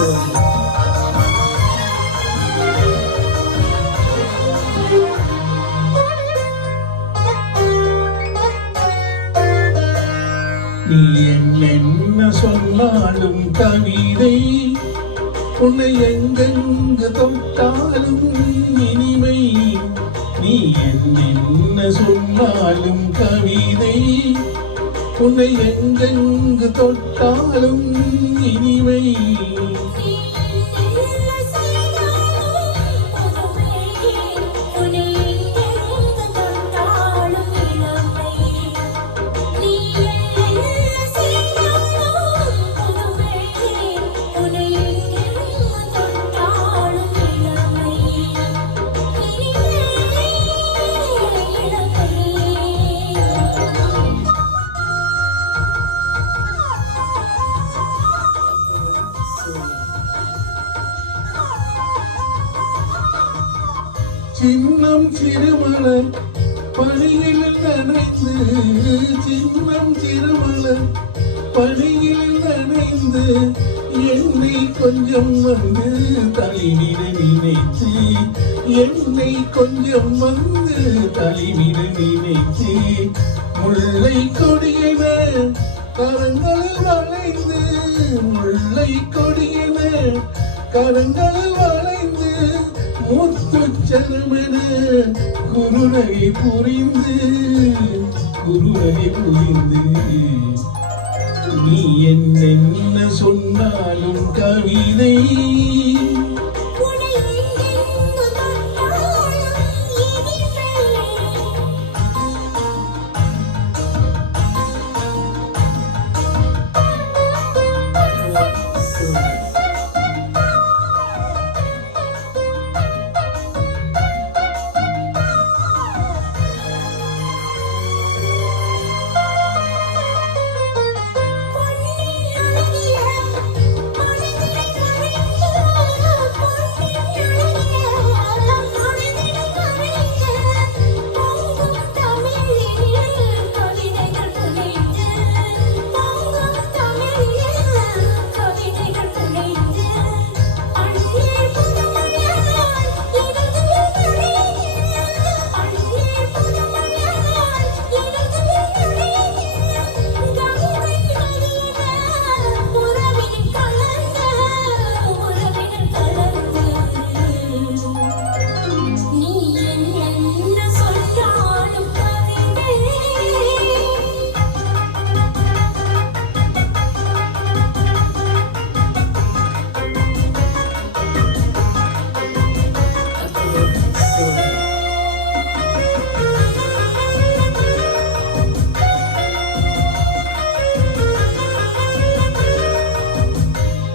நீ என்ன சொன்னாலும் கவிதை, உன்னை எங்கெங்கு தொட்டாலும் இனிமை. நீ என்ன சொன்னாலும் கவிதை, உன்னை எங்கெங்கு தொட்டாலும் இனிமை. சின்னம் சிறுமலர் பணியில் நனைந்து, சின்னம் சிறுமலர் பணியில் நனைந்து, என்னை கொஞ்சம் வந்து தலைவிட நினைத்து, என்னை கொஞ்சம் வந்து தலைவிட நினைத்து, முல்லை கொடியன கரங்களில் வளைந்து, முல்லை கொடியன கரங்களில் வளைந்து, முத்துச்சரமன குருநகை புரிந்து, குருநகை புரிந்து. நீ என்ன சொன்னாலும் கவிதை,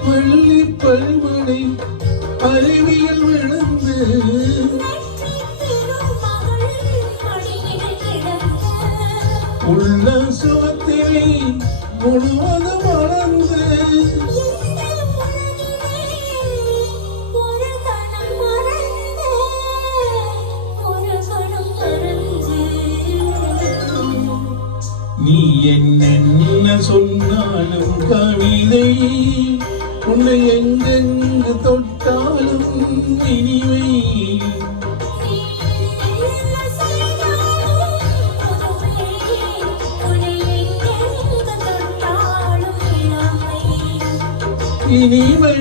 பள்ளி பல்மனை அறிவியல் விழுந்து, உள்ள சுவத்தினை முழுவதும் வளர்ந்து, நீ என்ன சொன்னாலும் கவிதை, உன்னை எங்கெங்கு தொட்டாலும் இனிமை. இனிமை.